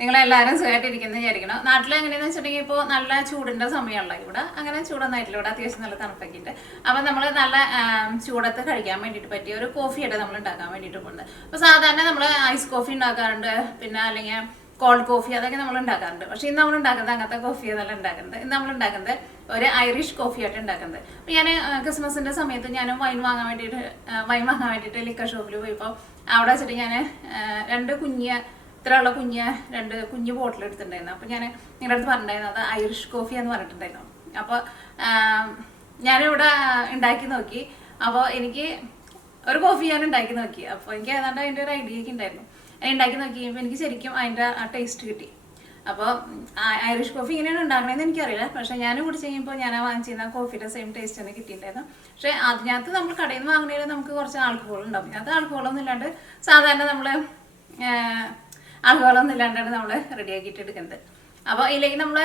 നിങ്ങളെല്ലാവരും സുഖമായിട്ടിരിക്കുന്നത് വിചാരിക്കണം. നാട്ടിൽ എങ്ങനെയാണെന്ന് വെച്ചിട്ടുണ്ടെങ്കിൽ ഇപ്പോൾ നല്ല ചൂടിൻ്റെ സമയമുള്ള ഇവിടെ അങ്ങനെ ചൂടൊന്നായിട്ടില്ല. ഇവിടെ അത്യാവശ്യം നല്ല തണുപ്പൊക്കെ ഉണ്ട്. അപ്പം നമ്മൾ നല്ല ചൂടത്ത് കഴിക്കാൻ വേണ്ടിയിട്ട് പറ്റിയ ഒരു കോഫിയായിട്ട് നമ്മൾ ഉണ്ടാക്കാൻ വേണ്ടിയിട്ട് പോകുന്നത്. അപ്പോൾ സാധാരണ നമ്മൾ ഐസ് കോഫി ഉണ്ടാക്കാറുണ്ട്, പിന്നെ അല്ലെങ്കിൽ കോൾഡ് കോഫി, അതൊക്കെ നമ്മൾ ഉണ്ടാക്കാറുണ്ട്. പക്ഷേ ഇന്ന് നമ്മൾ ഉണ്ടാക്കുന്നത് അങ്ങനത്തെ കോഫി എന്നല്ല ഉണ്ടാക്കുന്നത്. ഇന്ന് നമ്മൾ ഉണ്ടാക്കുന്നത് ഒരു ഐറിഷ് കോഫിയായിട്ട് ഉണ്ടാക്കുന്നത്. അപ്പോൾ ഞാൻ ക്രിസ്മസിൻ്റെ സമയത്ത് ഞാൻ വൈൻ വാങ്ങാൻ വേണ്ടിയിട്ട് ലിക്കർ ഷോപ്പിൽ പോയപ്പോൾ അവിടെ വെച്ചിട്ട് ഞാൻ ഇത്രയുള്ള രണ്ട് കുഞ്ഞ് ബോട്ടിൽ എടുത്തിട്ടുണ്ടായിരുന്നു. അപ്പോൾ ഞാൻ നിങ്ങളുടെ അടുത്ത് പറഞ്ഞിട്ടുണ്ടായിരുന്നു അത് ഐറിഷ് കോഫി എന്ന് പറഞ്ഞിട്ടുണ്ടായിരുന്നു. അപ്പോൾ ഞാനിവിടെ ഉണ്ടാക്കി നോക്കി. അപ്പോൾ എനിക്ക് ഒരു കോഫി ഞാൻ ഉണ്ടാക്കി നോക്കി. അപ്പോൾ എനിക്ക് ഏതാണ്ട് അതിൻ്റെ ഒരു ഐഡിയ ഒക്കെ ഉണ്ടായിരുന്നു. ഞാൻ ഉണ്ടാക്കി നോക്കിയപ്പോൾ എനിക്ക് ശരിക്കും അതിൻ്റെ ആ ടേസ്റ്റ് കിട്ടി. അപ്പോൾ ഐറിഷ് കോഫി ഇങ്ങനെയാണ് ഉണ്ടാക്കണമെന്ന് എനിക്കറിയില്ല. പക്ഷേ ഞാൻ കുടിച്ച് കഴിയുമ്പോൾ ഞാൻ വാങ്ങിച്ചിരുന്ന കോഫിയുടെ സെയിം ടേസ്റ്റ് തന്നെ കിട്ടിയിട്ടുണ്ടായിരുന്നു. പക്ഷേ അതിനകത്ത് നമ്മൾ കടയിൽ നിന്ന് വാങ്ങുന്നതിൽ നമുക്ക് കുറച്ച് ആൽക്കഹോൾ ഉണ്ടാവും. അതിനകത്ത് ആൽക്കഹോളൊന്നും ഇല്ലാണ്ട് സാധാരണ നമ്മൾ ആൽക്കഹോളൊന്നും ഇല്ലാണ്ടാണ് നമ്മൾ റെഡിയാക്കിയിട്ട് എടുക്കുന്നത്. അപ്പോൾ ഇതിലേക്ക് നമ്മൾ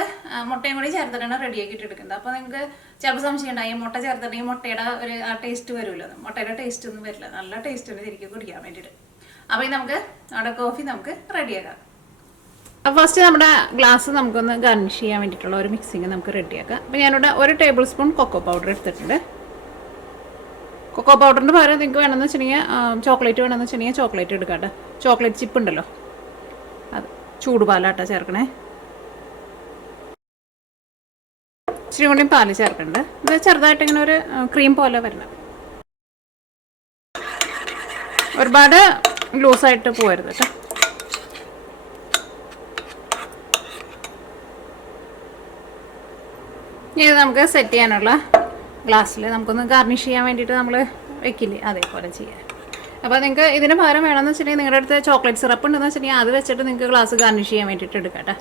മുട്ടയും കൂടി ചേർത്തിട്ടാണ് റെഡിയാക്കിയിട്ട് എടുക്കുന്നത്. അപ്പോൾ നിങ്ങൾക്ക് ചിലപ്പോൾ സംശയം ഉണ്ടായി, മുട്ട ചേർത്തിട്ടുണ്ടെങ്കിൽ മുട്ടയുടെ ഒരു ആ ടേസ്റ്റ് വരുമല്ലോ. മുട്ടയുടെ ടേസ്റ്റ് ഒന്നും വരില്ല, നല്ല ടേസ്റ്റ് ഉണ്ട് ശരിക്കും കുടിക്കാൻ വേണ്ടിയിട്ട്. അപ്പോൾ ഈ നമ്മുടെ കോഫി നമുക്ക് റെഡിയാക്കാം. അപ്പോൾ ഫസ്റ്റ് നമ്മുടെ ഗ്ലാസ് നമുക്കൊന്ന് ഗാർണിഷ് ചെയ്യാൻ വേണ്ടിയിട്ടുള്ള ഒരു മിക്സിങ് നമുക്ക് റെഡിയാക്കാം. അപ്പോൾ ഞാനിവിടെ 1 ടേബിൾ സ്പൂൺ കൊക്കോ പൗഡർ എടുത്തിട്ടുണ്ട്. കൊക്കോ പൗഡറിൻ്റെ പകരം നിങ്ങൾക്ക് വേണമെന്ന് വെച്ചിട്ടുണ്ടെങ്കിൽ ചോക്ലേറ്റ് വേണമെന്ന് വെച്ചിട്ടുണ്ടെങ്കിൽ ചോക്ലേറ്റ് എടുക്കാം കേട്ടോ. ചോക്ലേറ്റ് ചിപ്പ് ഉണ്ടല്ലോ, അത് ചൂടുപാലാട്ടോ ചേർക്കണേ. ഇച്ചിരി കൂടി പാല് ചേർക്കണ്ട്. ഇത് ചെറുതായിട്ട് ഇങ്ങനെ ഒരു ക്രീം പോലെ വരണം. ഒരുപാട് ലൂസായിട്ട് പോകരുത് കേട്ടോ. ഇത് നമുക്ക് സെറ്റ് ചെയ്യാനുള്ള ഗ്ലാസ്സിൽ നമുക്കൊന്ന് ഗാർണിഷ് ചെയ്യാൻ വേണ്ടിയിട്ട് നമ്മൾ വെക്കില്ലേ, അതേപോലെ ചെയ്യാം. അപ്പോൾ നിങ്ങൾക്ക് ഇതിന് പകരം വേണമെന്ന് വെച്ചിട്ടുണ്ടെങ്കിൽ നിങ്ങളുടെ അടുത്ത് ചോക്ലേറ്റ് സിറപ്പ് ഉണ്ടെന്ന് വെച്ചിട്ടുണ്ടെങ്കിൽ അത് വെച്ചിട്ട് നിങ്ങൾക്ക് ഗ്ലാസ് ഗാർണിഷ് ചെയ്യാൻ വേണ്ടിയിട്ട് എടുക്കാം കേട്ടോ.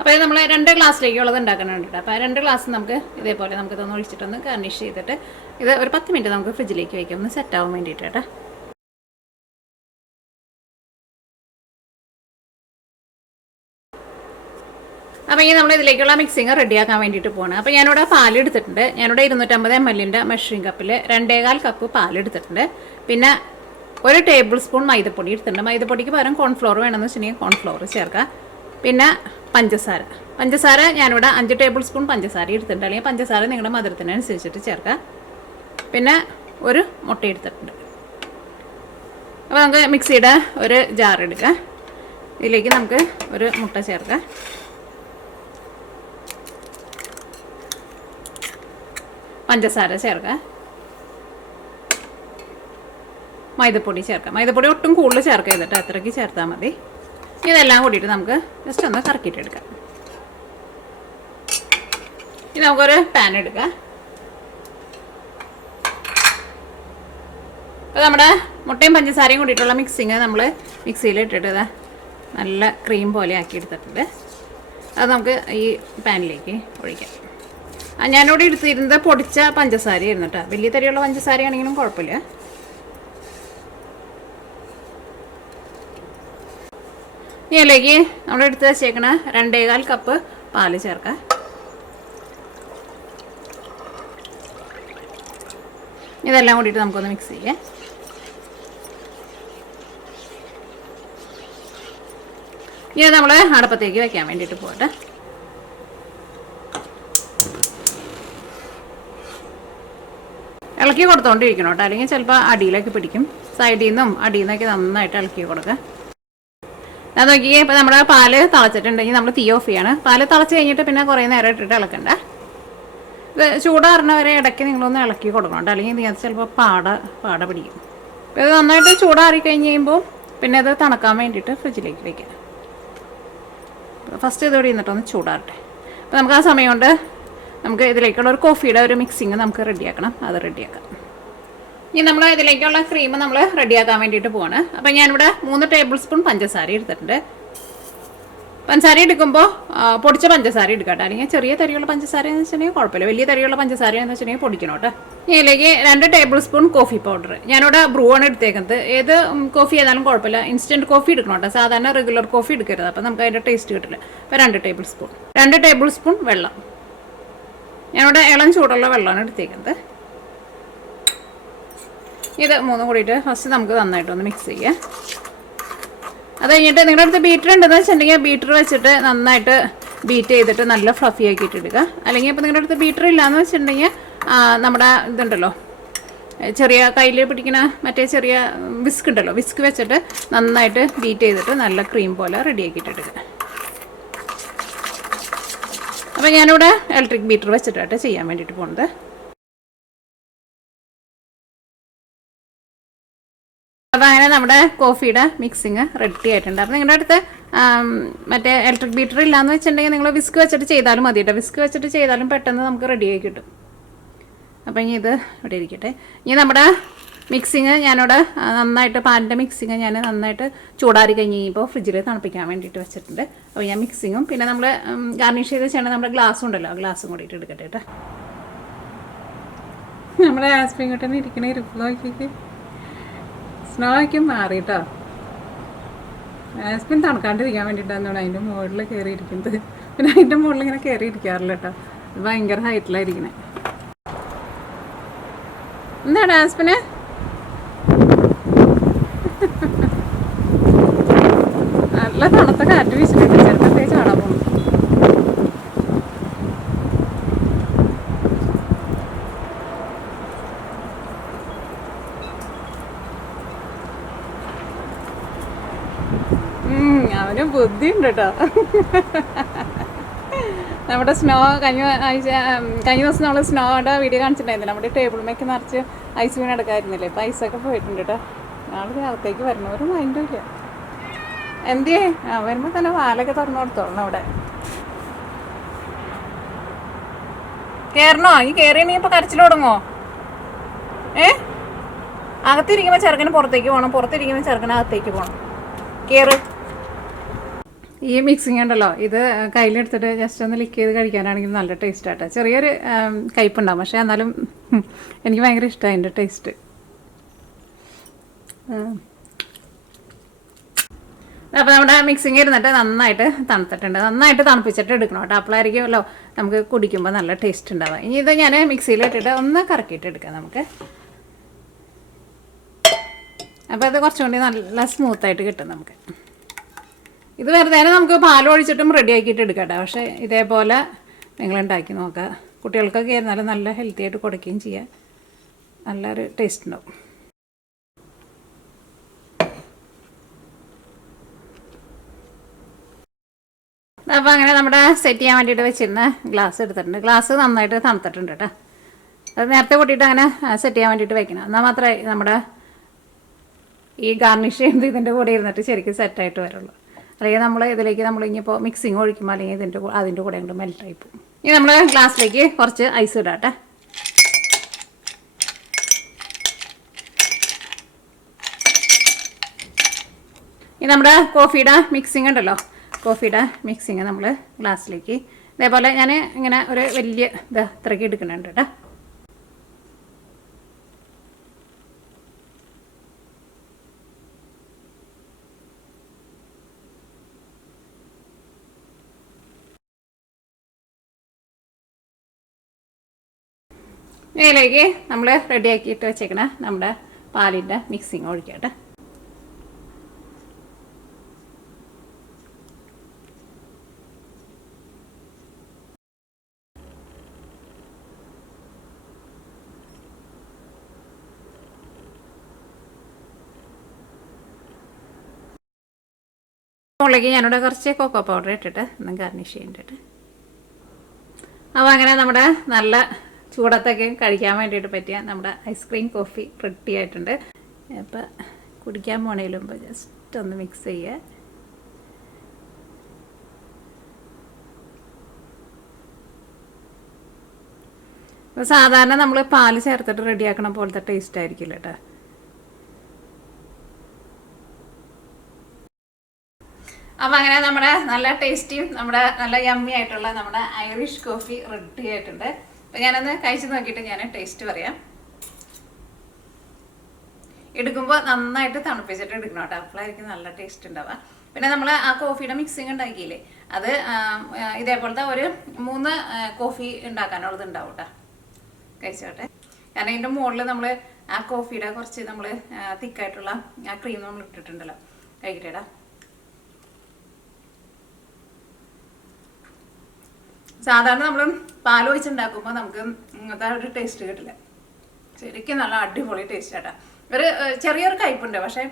അപ്പോൾ ഇത് നമ്മൾ 2 ഗ്ലാസ്സിലേക്കുള്ളത് ഉണ്ടാക്കുന്നുണ്ട് കേട്ടോ. അപ്പോൾ 2 ഗ്ലാസ് നമുക്ക് ഇതേപോലെ നമുക്ക് ഇതൊന്ന് ഒഴിച്ചിട്ടൊന്ന് ഗാർണിഷ് ചെയ്തിട്ട് ഇത് ഒരു 10 മിനിറ്റ് നമുക്ക് ഫ്രിഡ്ജിലേക്ക് വയ്ക്കാം, ഒന്ന് സെറ്റ് ആവാൻ വേണ്ടിയിട്ട് കേട്ടോ. അപ്പോൾ ഈ നമ്മൾ ഇതിലേക്കുള്ള മിക്സിങ് റെഡിയാക്കാൻ വേണ്ടിയിട്ട് പോകണം. അപ്പോൾ ഞാനിവിടെ പാലെടുത്തിട്ടുണ്ട്. ഞാനിവിടെ 250 ml മെഷറിംഗ് കപ്പിൽ 2.25 കപ്പ് പാലെടുത്തിട്ടുണ്ട്. പിന്നെ 1 ടേബിൾ സ്പൂൺ മൈദപ്പൊടി എടുത്തിട്ടുണ്ട്. മൈദപ്പൊടിക്ക് പകരം കോൺഫ്ലോർ വേണമെന്ന് വെച്ചിട്ടുണ്ടെങ്കിൽ കോൺഫ്ലോർ ചേർക്കാം. പിന്നെ പഞ്ചസാര ഞാനിവിടെ 5 ടേബിൾ സ്പൂൺ പഞ്ചസാര എടുത്തിട്ടുണ്ട്. അല്ലെങ്കിൽ പഞ്ചസാര നിങ്ങളുടെ മധുരത്തിനനുസരിച്ചിട്ട് ചേർക്കാം. പിന്നെ 1 മുട്ട എടുത്തിട്ടുണ്ട്. അപ്പോൾ നമുക്ക് മിക്സിയുടെ ഒരു ജാർ എടുക്കാം. ഇതിലേക്ക് നമുക്ക് 1 മുട്ട ചേർക്കാം. പഞ്ചസാര ചേർക്കാം. മൈദപ്പൊടി ചേർക്കാം. മൈദപ്പൊടി ഒട്ടും കൂടുതൽ ചേർക്കുക ചെയ്തിട്ട് അത്രയ്ക്ക് ചേർത്താൽ മതി. ഇതെല്ലാം കൂടിയിട്ട് നമുക്ക് ജസ്റ്റ് ഒന്ന് കറക്കിയിട്ടെടുക്കാം. ഇനി നമുക്കൊരു പാൻ എടുക്കാം. അപ്പോൾ നമ്മുടെ മുട്ടയും പഞ്ചസാരയും കൂടിയിട്ടുള്ള മിക്സിങ് നമ്മൾ മിക്സിയിൽ ഇട്ടിട്ട് നല്ല ക്രീം പോലെ ആക്കി എടുത്തിട്ടുണ്ട്. അത് നമുക്ക് ഈ പാനിലേക്ക് ഒഴിക്കാം. ഞാനിവിടെ എടുത്തിരുന്നത് പൊടിച്ച പഞ്ചസാരയായിരുന്നു കേട്ടോ. വലിയ തരിയുള്ള പഞ്ചസാരയാണെങ്കിലും കുഴപ്പമില്ല. ഇതിലേക്ക് നമ്മൾ എടുത്ത് വെച്ചേക്കണ 2.25 കപ്പ് പാല് ചേർക്കാം. ഇതെല്ലാം കൂടിയിട്ട് നമുക്കൊന്ന് മിക്സ് ചെയ്യാം. ഇത് നമ്മൾ അടുപ്പത്തേക്ക് വെക്കാൻ വേണ്ടിയിട്ട് പോകട്ടെ. ഇളക്കി കൊടുത്തോണ്ടിരിക്കണം കേട്ടോ, അല്ലെങ്കിൽ ചിലപ്പോൾ അടിയിലേക്ക് പിടിക്കും. സൈഡിൽ നിന്നും അടിയിൽ നിന്നൊക്കെ നന്നായിട്ട് ഇളക്കി കൊടുക്കുക. അത് നോക്കിയേ, ഇപ്പോൾ നമ്മുടെ പാല് തിളച്ചിട്ടുണ്ടെങ്കിൽ നമ്മൾ തീ ഓഫ് ചെയ്യാണ്. പാല് തിളച്ച് കഴിഞ്ഞിട്ട് പിന്നെ കുറേ നേരം ഇട്ടിട്ട് ഇളക്കണ്ട. ഇത് ചൂടാറുന്ന വരെ ഇടയ്ക്ക് നിങ്ങളൊന്ന് ഇളക്കി കൊടുക്കണം കേട്ടോ, അല്ലെങ്കിൽ നിങ്ങൾക്ക് ചിലപ്പോൾ പാട പിടിക്കും. അപ്പോൾ ഇത് നന്നായിട്ട് ചൂടാറി കഴിഞ്ഞ് കഴിയുമ്പോൾ പിന്നെ ഇത് തണുക്കാൻ വേണ്ടിയിട്ട് ഫ്രിഡ്ജിലേക്ക് വയ്ക്കാം. ഫസ്റ്റ് ഇതോടെ ഇരുന്നിട്ടൊന്ന് ചൂടാറട്ടെ. അപ്പോൾ നമുക്ക് ആ സമയം കൊണ്ട് നമുക്ക് ഇതിലേക്കുള്ള ഒരു കോഫിയുടെ ഒരു മിക്സിങ് നമുക്ക് റെഡിയാക്കണം. അത് റെഡിയാക്കാം. ഇനി നമ്മൾ ഇതിലേക്കുള്ള ക്രീം നമ്മൾ റെഡിയാക്കാൻ വേണ്ടിയിട്ട് പോവാണ്. അപ്പോൾ ഞാനിവിടെ 3 ടേബിൾ സ്പൂൺ പഞ്ചസാര എടുത്തിട്ടുണ്ട്. പഞ്ചസാര എടുക്കുമ്പോൾ പൊടിച്ച പഞ്ചസാര എടുക്കട്ടെ, അല്ലെങ്കിൽ ചെറിയ തരിയുള്ള പഞ്ചസാര എന്ന് വെച്ചിട്ടുണ്ടെങ്കിൽ കുഴപ്പമില്ല. വലിയ തരിയുള്ള പഞ്ചസാര എന്ന് വെച്ചിട്ടുണ്ടെങ്കിൽ പൊടിക്കണം കേട്ടോ. ഇതിലേക്ക് 2 ടേബിൾ സ്പൂൺ കോഫി പൗഡർ. ഞാനിവിടെ ബ്രൂ ആണ് എടുത്തേക്കുന്നത്. ഏത് കോഫി ഏതായാലും കുഴപ്പമില്ല. ഇൻസ്റ്റൻറ്റ് കോഫി എടുക്കണം കേട്ടോ, സാധാരണ റെഗുലർ കോഫി എടുക്കരുത്, അപ്പോൾ നമുക്ക് അതിൻ്റെ ടേസ്റ്റ് കിട്ടില്ല. അപ്പോൾ 2 ടേബിൾ സ്പൂൺ വെള്ളം. ഞാനിവിടെ ഇളം ചൂടുള്ള വെള്ളമാണ് എടുത്തേക്കുന്നത്. ഇത് മൂന്നും കൂടിയിട്ട് ഫസ്റ്റ് നമുക്ക് നന്നായിട്ടൊന്ന് മിക്സ് ചെയ്യാം. അത് കഴിഞ്ഞിട്ട് നിങ്ങളുടെ അടുത്ത് ബീറ്റർ ഉണ്ടെന്ന് വെച്ചിട്ടുണ്ടെങ്കിൽ ബീറ്റർ വെച്ചിട്ട് നന്നായിട്ട് ബീറ്റ് ചെയ്തിട്ട് നല്ല ഫ്ലഫി ആക്കിയിട്ട് എടുക്കുക. അല്ലെങ്കിൽ ഇപ്പോൾ നിങ്ങളുടെ അടുത്ത് ബീറ്റർ ഇല്ലയെന്ന് വെച്ചിട്ടുണ്ടെങ്കിൽ നമ്മുടെ ഇതുണ്ടല്ലോ, ചെറിയ കയ്യിൽ പിടിക്കുന്ന മറ്റേ ചെറിയ വിസ്ക് ഉണ്ടല്ലോ, വിസ്ക് വെച്ചിട്ട് നന്നായിട്ട് ബീറ്റ് ചെയ്തിട്ട് നല്ല ക്രീം പോലെ റെഡിയാക്കിയിട്ട് എടുക്കുക. അപ്പോൾ ഞാനിവിടെ ഇലക്ട്രിക് ബീറ്റർ വെച്ചിട്ടായിട്ട് ചെയ്യാൻ വേണ്ടിയിട്ട് പോകുന്നത്. അപ്പോൾ അങ്ങനെ നമ്മുടെ കോഫിയുടെ മിക്സിങ് റെഡി ആയിട്ടുണ്ട്. അപ്പോൾ നിങ്ങളുടെ അടുത്ത് മറ്റേ ഇലക്ട്രിക് ബീറ്റർ ഇല്ലയെന്ന് വെച്ചിട്ടുണ്ടെങ്കിൽ നിങ്ങൾ വിസ്ക് വെച്ചിട്ട് ചെയ്താലും മതി കേട്ടോ. വിസ്ക് വെച്ചിട്ട് ചെയ്താലും പെട്ടെന്ന് നമുക്ക് റെഡിയായി കിട്ടും. അപ്പോൾ ഇനി ഇത് ഇവിടെ ഇരിക്കട്ടെ. ഇനി നമ്മുടെ മിക്സിങ് ഞാനിവിടെ നന്നായിട്ട് പാലിൻ്റെ മിക്സിങ് ഞാൻ നന്നായിട്ട് ചൂടാറി കഴിഞ്ഞ് കഴിഞ്ഞപ്പോൾ ഫ്രിഡ്ജിൽ തണുപ്പിക്കാൻ വേണ്ടിയിട്ട് വെച്ചിട്ടുണ്ട്. അപ്പോൾ ഞാൻ മിക്സിങ്ങും പിന്നെ നമ്മൾ ഗാർണിഷ് ചെയ്ത് ചെയ്യണ നമ്മുടെ ഗ്ലാസ്സും ഉണ്ടല്ലോ, ആ ഗ്ലാസ്സും കൂടിയിട്ട് എടുക്കട്ടെ കേട്ടോ. നമ്മുടെ ആസ്പിൻ കിട്ടുന്ന ഇരിക്കണേ ഇരിപ്പിലേക്ക് സ്നോയ്ക്കും മാറി കേട്ടോ. ആസ്പിൻ തണുക്കാണ്ടിരിക്കാൻ വേണ്ടിയിട്ടാണ് അതിൻ്റെ മുകളിൽ കയറിയിരിക്കുന്നത്. പിന്നെ അതിൻ്റെ മുകളിൽ ഇങ്ങനെ കയറിയിരിക്കാറില്ല കേട്ടോ. ഇത് ഭയങ്കര ഹൈറ്റിലായിരിക്കണേ. എന്താണ് ആസ്പിന്? നല്ല തണുത്ത കാറ്റ് വീശിട്ടുണ്ട്. ചെറുപ്പത്തെ ചാടാൻ പോകുന്നു. അവന് ബുദ്ധിയുണ്ട് കേട്ടോ. നമ്മുടെ സ്നോ കഴിഞ്ഞ ദിവസം നമ്മൾ സ്നോയുടെ വീഡിയോ കാണിച്ചിട്ടുണ്ടായിരുന്നില്ല. നമ്മുടെ ടേബിൾ മേക്ക് നിറച്ച് ഐസ് വീണ് എടുക്കാമായിരുന്നില്ലേ. ഇപ്പം ഐസൊക്കെ പോയിട്ടുണ്ട് കേട്ടോ. നാളെ അകത്തേക്ക് വരണം, ഒരു മൈൻഡും ഇല്ല. എന്തിയേ വരുമ്പോൾ തന്നെ വാലൊക്കെ തുറന്നു കൊടുത്തോളണം. അവിടെ കയറണോ? ഈ കയറിയണെങ്കിൽ ഇപ്പോൾ കരച്ചിൽ തുടങ്ങോ? അകത്തിരിക്കുമ്പോൾ ചെറുക്കന് പുറത്തേക്ക് പോകണം, പുറത്തിരിക്കുമ്പോൾ ചെറുക്കന് അകത്തേക്ക് പോകണം. കയറ്. ഈ മിക്സിങ് ഉണ്ടല്ലോ, ഇത് കയ്യിലെടുത്തിട്ട് ജസ്റ്റ് ഒന്ന് ലിക്ക് ചെയ്ത് കഴിക്കാനാണെങ്കിൽ നല്ല ടേസ്റ്റ് ആട്ടെ. ചെറിയൊരു കയ്പുണ്ടാവും, പക്ഷേ എന്നാലും എനിക്ക് ഭയങ്കര ഇഷ്ടമാണ് അതിൻ്റെ ടേസ്റ്റ്. അപ്പോൾ നമ്മുടെ മിക്സിങ് ഇരുന്നിട്ട് നന്നായിട്ട് തണുത്തിട്ടുണ്ട്. നന്നായിട്ട് തണുപ്പിച്ചിട്ട് എടുക്കണം കേട്ടോ. അപ്പോഴായിരിക്കുമല്ലോ നമുക്ക് കുടിക്കുമ്പോൾ നല്ല ടേസ്റ്റ് ഉണ്ടാവുക. ഇനി ഇത് ഞാൻ മിക്സിയിലിട്ടിട്ട് ഒന്ന് കറക്കിയിട്ട് എടുക്കാം നമുക്ക്. അപ്പോൾ അത് കുറച്ചും കൂടി നല്ല സ്മൂത്തായിട്ട് കിട്ടും നമുക്ക്. ഇത് വെറുതെ നമുക്ക് പാലൊഴിച്ചിട്ടും റെഡിയാക്കിയിട്ട് എടുക്കാം കേട്ടോ. പക്ഷേ ഇതേപോലെ നിങ്ങളുണ്ടാക്കി നോക്കുക. കുട്ടികൾക്കൊക്കെ ആയിരുന്നാലും നല്ല ഹെൽത്തി ആയിട്ട് കൊടുക്കുകയും ചെയ്യാം. നല്ലൊരു ടേസ്റ്റ് ഉണ്ടാവും. അപ്പോൾ അങ്ങനെ നമ്മുടെ സെറ്റ് ചെയ്യാൻ വേണ്ടിയിട്ട് വെച്ചിരുന്ന ഗ്ലാസ് എടുത്തിട്ടുണ്ട്. ഗ്ലാസ് നന്നായിട്ട് തണുത്തിട്ടുണ്ട് കേട്ടോ. അത് നേരത്തെ കൂട്ടിയിട്ട് അങ്ങനെ സെറ്റ് ചെയ്യാൻ വേണ്ടിയിട്ട് വെക്കണം. എന്നാൽ മാത്രമേ നമ്മുടെ ഈ ഗാർണിഷ് ചെയ്യുന്നത് ഇതിൻ്റെ കൂടെ ഇരുന്നിട്ട് ശരിക്കും സെറ്റായിട്ട് വരുള്ളൂ. അല്ലെങ്കിൽ നമ്മൾ ഇതിലേക്ക് ഇനിയിപ്പോൾ മിക്സിങ് ഒഴിക്കുമ്പോൾ അല്ലെങ്കിൽ അതിൻ്റെ കൂടെ കൊണ്ട് മെൽറ്റായി പോകും. ഇനി നമ്മൾ ഗ്ലാസ്സിലേക്ക് കുറച്ച് ഐസ് ഇടാട്ടെ. ഇനി നമ്മുടെ കോഫിയുടെ മിക്സിങ് ഉണ്ടല്ലോ, കോഫിയുടെ മിക്സിങ് നമ്മൾ ഗ്ലാസ്സിലേക്ക് ഇതേപോലെ ഞാൻ ഇങ്ങനെ ഒരു വലിയ ഇത്രയ്ക്ക് എടുക്കുന്നുണ്ട് കേട്ടോ. ഇതിലേക്ക് നമ്മൾ റെഡിയാക്കിയിട്ട് വെച്ചേക്കണ നമ്മുടെ പാലിൻ്റെ മിക്സിങ് ഒഴിക്കട്ടെ. മുകളിലേക്ക് ഞാനിവിടെ കുറച്ച് കൊക്കോ പൗഡർ ഇട്ടിട്ട് ഒന്ന് ഗാർണിഷ് ചെയ്യേണ്ടിട്ട്. അപ്പോൾ അങ്ങനെ നമ്മുടെ നല്ല ചൂടത്തൊക്കെ കഴിക്കാൻ വേണ്ടിയിട്ട് പറ്റിയ നമ്മുടെ ഐസ്ക്രീം കോഫി റെഡി ആയിട്ടുണ്ട്. അപ്പോൾ കുടിക്കാൻ പോണേലും മുമ്പ് ജസ്റ്റ് ഒന്ന് മിക്സ് ചെയ്യുക. അപ്പോൾ സാധാരണ നമ്മൾ പാല് ചേർത്തിട്ട് റെഡിയാക്കണ പോലത്തെ ടേസ്റ്റ് ആയിരിക്കില്ല കേട്ടോ. അപ്പോൾ അങ്ങനെ നമ്മുടെ നല്ല ടേസ്റ്റിയും നമ്മുടെ നല്ല യമ്മി ആയിട്ടുള്ള നമ്മുടെ ഐറിഷ് കോഫി റെഡി ആയിട്ടുണ്ട്. അപ്പോൾ ഞാനൊന്ന് കഴിച്ച് നോക്കിയിട്ട് ഞാൻ ടേസ്റ്റ് പറയാം. എടുക്കുമ്പോൾ നന്നായിട്ട് തണുപ്പിച്ചിട്ട് എടുക്കണം കേട്ടോ. അപ്പോഴായിരിക്കും നല്ല ടേസ്റ്റ് ഉണ്ടാവുക. പിന്നെ നമ്മൾ ആ കോഫിയുടെ മിക്സിങ് ഉണ്ടാക്കിയില്ലേ, അത് ഇതേപോലത്തെ ഒരു 3 കോഫി ഉണ്ടാക്കാനുള്ളത് ഉണ്ടാവും കേട്ടോ. കഴിച്ചോട്ടെ. കാരണം ഇതിൻ്റെ മുകളിൽ നമ്മൾ ആ കോഫിയുടെ കുറച്ച് നമ്മൾ തിക്കായിട്ടുള്ള ആ ക്രീം നമ്മൾ ഇട്ടിട്ടുണ്ടല്ലോ. കഴിക്കട്ടേടാ. സാധാരണ നമ്മൾ പാൽ ഒഴിച്ചുണ്ടാക്കുമ്പോൾ നമുക്ക് ഇങ്ങനത്തെ ഒരു ടേസ്റ്റ് കിട്ടില്ല. ശരിക്കും നല്ല അടിപൊളി ടേസ്റ്റ് ആട്ടാ. ഒരു ചെറിയൊരു കയ്പുണ്ട്, പക്ഷെ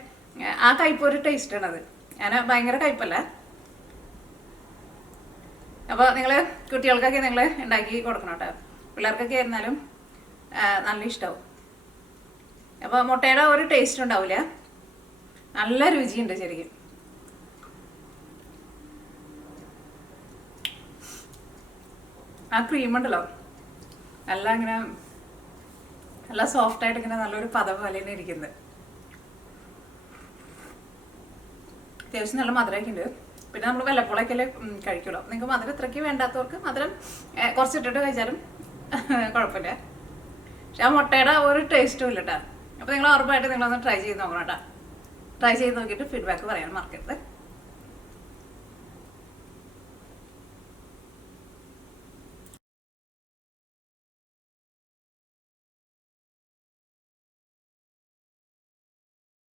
ആ കയ്പ് ഒരു ടേസ്റ്റാണത്. ഞാൻ ഭയങ്കര കയ്പല്ല. അപ്പോൾ നിങ്ങൾ കുട്ടികൾക്കൊക്കെ നിങ്ങൾ ഉണ്ടാക്കി കൊടുക്കണം കേട്ടോ. പിള്ളേർക്കൊക്കെ ആയിരുന്നാലും നല്ല ഇഷ്ടമാവും. അപ്പോൾ മുട്ടയുടെ ഒരു ടേസ്റ്റ് ഉണ്ടാവില്ല, നല്ല രുചിയുണ്ട് ശരിക്കും. ആ ക്രീം ഉണ്ടല്ലോ നല്ല ഇങ്ങനെ നല്ല സോഫ്റ്റായിട്ട് ഇങ്ങനെ നല്ലൊരു പദം പോലെ തന്നെ ഇരിക്കുന്നത്. അത്യാവശ്യം നല്ല മധുരമൊക്കെ ഉണ്ട്. പിന്നെ നമ്മൾ വല്ലപ്പോഴൊക്കെയല്ലേ കഴിക്കുള്ളൂ. നിങ്ങൾക്ക് മധുരം ഇത്രയ്ക്ക് വേണ്ടാത്തവർക്ക് മധുരം കുറച്ചിട്ടിട്ട് കഴിച്ചാലും കുഴപ്പമില്ല. പക്ഷെ ആ മുട്ടയുടെ ഒരു ടേസ്റ്റും ഇല്ല കേട്ടോ. അപ്പോൾ നിങ്ങൾ ഉറപ്പായിട്ട് നിങ്ങളൊന്ന് ട്രൈ ചെയ്ത് നോക്കണം കേട്ടോ. ട്രൈ ചെയ്ത് നോക്കിയിട്ട് ഫീഡ്ബാക്ക് പറയാൻ മറക്കരുത്.